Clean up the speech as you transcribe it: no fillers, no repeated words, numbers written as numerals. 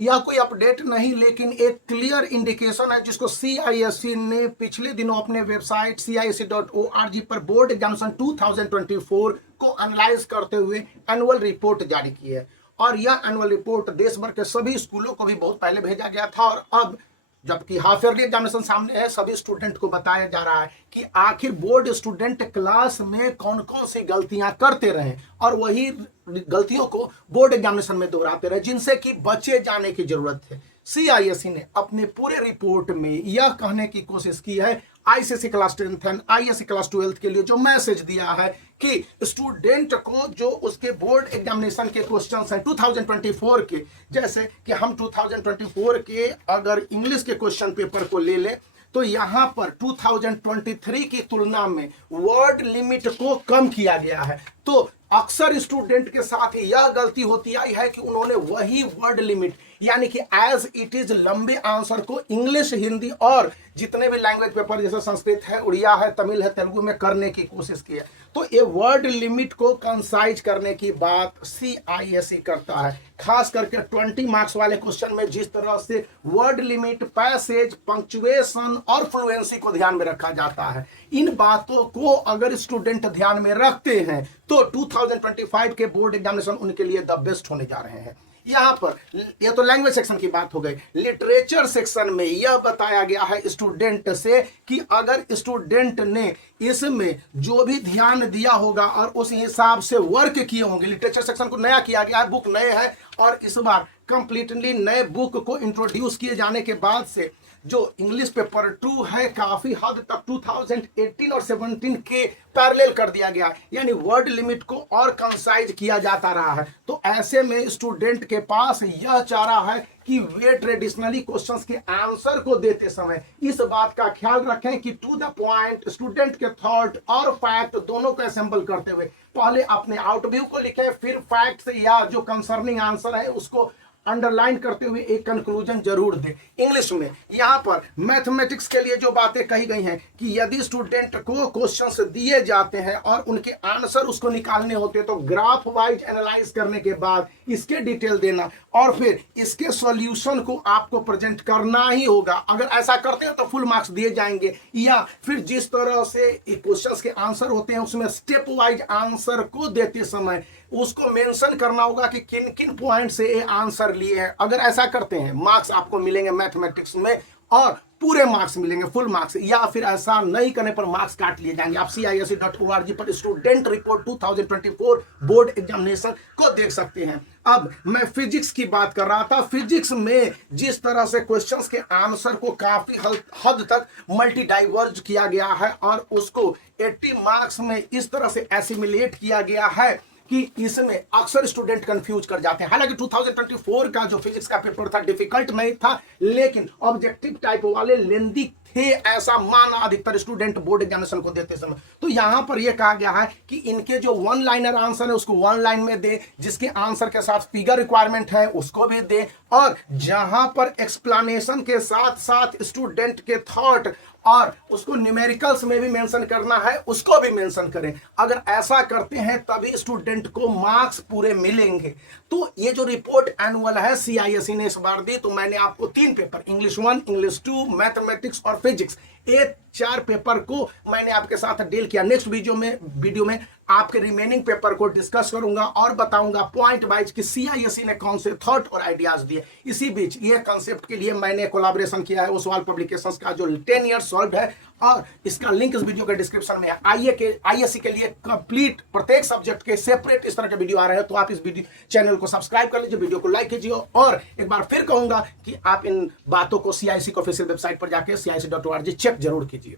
यह कोई अपडेट नहीं, लेकिन एक क्लियर इंडिकेशन है जिसको सीआईएससी ने पिछले दिनों अपने वेबसाइट CISE.org पर बोर्ड एग्जामिनेशन 2024 को एनालाइज करते हुए एनुअल रिपोर्ट जारी की है। और यह एनुअल रिपोर्ट देश भर के सभी स्कूलों को भी बहुत पहले भेजा गया था, और अब जबकि हाफ ईयरली एग्जामिनेशन सामने है, सभी स्टूडेंट को बताया जा रहा है कि आखिर बोर्ड स्टूडेंट क्लास में कौन कौन सी गलतियां करते रहे और वही गलतियों को बोर्ड एग्जामिनेशन में दोहराते रहे, जिनसे कि बचे जाने की जरूरत है। सीआईएससी ने अपने पूरे रिपोर्ट में यह कहने की कोशिश की है ICSE class 10th and ISC class 12th के लिए जो मैसेज दिया है कि स्टूडेंट को जो उसके बोर्ड एग्जामिनेशन के क्वेश्चंस हैं 2024 के, जैसे कि हम 2024 के अगर इंग्लिश के क्वेश्चन पेपर को ले लें तो यहां पर 2023 की तुलना में वर्ड लिमिट को कम किया गया है। तो अक्सर स्टूडेंट के साथ यह गलती होती आई है कि उन्होंने वही वर्ड लिमिट यानी कि एज इट इज लंबे आंसर को इंग्लिश, हिंदी और जितने भी लैंग्वेज पेपर जैसे संस्कृत है, उड़िया है, तमिल है, तेलुगु में करने की कोशिश की है। तो ये वर्ड लिमिट को कंसाइज करने की बात सीआईएससी करता है, खास करके 20 मार्क्स वाले क्वेश्चन में जिस तरह से वर्ड लिमिट, पैसेज, पंक्चुएशन और फ्लुएंसी को ध्यान में रखा जाता है। इन बातों को अगर स्टूडेंट ध्यान में रखते हैं तो 2025 के बोर्ड एग्जामिनेशन उनके लिए द बेस्ट होने जा रहे हैं। यहां पर यह तो लैंग्वेज सेक्शन की बात हो गई। लिटरेचर सेक्शन में यह बताया गया है स्टूडेंट से कि अगर स्टूडेंट ने इसमें जो भी ध्यान दिया होगा और उस हिसाब से वर्क किए होंगे, लिटरेचर सेक्शन को नया किया गया है, बुक नए है और इस बार कंप्लीटली नए बुक को इंट्रोड्यूस किए जाने के बाद से जो इंग्लिश पेपर 2 है काफी हद तक 2018 और 17 के पैरेलल कर दिया गया, यानी वर्ड लिमिट को और कंसाइज किया जाता रहा है। तो ऐसे में स्टूडेंट के पास यह चारा है कि वे ट्रेडिशनली क्वेश्चंस के आंसर को देते समय इस बात का ख्याल रखें कि टू द पॉइंट स्टूडेंट के थॉट और फैक्ट दोनों को असेंबल करते हुए पहले अपने आउटव्यू को लिखें, फिर फैक्ट या जो कंसर्निंग आंसर है उसको अंडरलाइन करते हुए एक कंक्लूजन जरूर दें। इंग्लिश में यहां पर मैथमेटिक्स के लिए जो बातें कही गई हैं कि यदि स्टूडेंट को क्वेश्चंस दिए जाते हैं और उनके आंसर उसको निकालने होते हैं तो ग्राफ वाइज एनालाइज करने के बाद इसके डिटेल देना और फिर इसके सॉल्यूशन को आपको प्रेजेंट करना ही होगा। अगर ऐसा करते हैं तो फुल मार्क्स दिए जाएंगे, या फिर जिस तरह से क्वेश्चंस के आंसर होते हैं उसमें स्टेप वाइज आंसर को देते समय उसको मेंशन करना होगा कि किन किन पॉइंट से ये आंसर लिए हैं। अगर ऐसा करते हैं मार्क्स आपको मिलेंगे मैथमेटिक्स में और पूरे मार्क्स मिलेंगे, फुल मार्क्स, या फिर ऐसा नहीं करने पर मार्क्स काट लिए जाएंगे। आप CISE.org पर स्टूडेंट रिपोर्ट 2024 बोर्ड एग्जामिनेशन को देख सकते हैं। अब मैं फिजिक्स की बात कर रहा था। फिजिक्स में जिस तरह से क्वेश्चंस के आंसर को काफी हद तक मल्टी डाइवर्ज किया गया है और उसको 80 मार्क्स में इस तरह से एसिमिलेट किया गया है कि इसमें अक्सर स्टूडेंट कंफ्यूज कर जाते हैं। हालांकि 2024 का जो फिजिक्स का पेपर था डिफिकल्ट नहीं था, लेकिन ऑब्जेक्टिव टाइप वाले लेंदी थे, ऐसा माना अधिकतर स्टूडेंट बोर्ड एग्जामिनेशन को देते समय। तो यहां पर यह कहा गया है कि इनके जो वन लाइनर आंसर है उसको वन लाइन में दे, जिसके आंसर के साथ फिगर रिक्वायरमेंट है उसको भी दे, और जहां पर एक्सप्लेनेशन के साथ साथ स्टूडेंट के थॉट और उसको न्यूमेरिकल्स में भी मेंशन करना है उसको भी मेंशन करें। अगर ऐसा करते हैं तभी स्टूडेंट को मार्क्स पूरे मिलेंगे। तो ये जो रिपोर्ट एनुअल है सीआईएससी ने इस बार दी, तो मैंने आपको 3 पेपर इंग्लिश 1, इंग्लिश 2, मैथमेटिक्स और फिजिक्स, ये 4 पेपर को मैंने आपके साथ डील किया। नेक्स्ट वीडियो में आपके रिमेनिंग पेपर को डिस्कस करूंगा और बताऊंगा पॉइंट वाइज कि सीआईएससी ने कौन से थॉट और आइडियाज दिए। इसी बीच ये कंसेप्ट के लिए मैंने कोलैबोरेशन किया है ओसवाल पब्लिकेशंस का जो 10 ईयर्स सॉल्व है, और इसका लिंक इस वीडियो के डिस्क्रिप्शन में है। आईएससी के लिए कंप्लीट प्रत्येक सब्जेक्ट के सेपरेट इस तरह के वीडियो आ रहे हैं, तो आप इस वीडियो चैनल को सब्सक्राइब कर लीजिए, वीडियो को लाइक कीजिए, और एक बार फिर कहूंगा कि आप इन बातों को सीआईएससी की ऑफिशियल वेबसाइट पर जाकर CISE.org चेक जरूर कीजिए।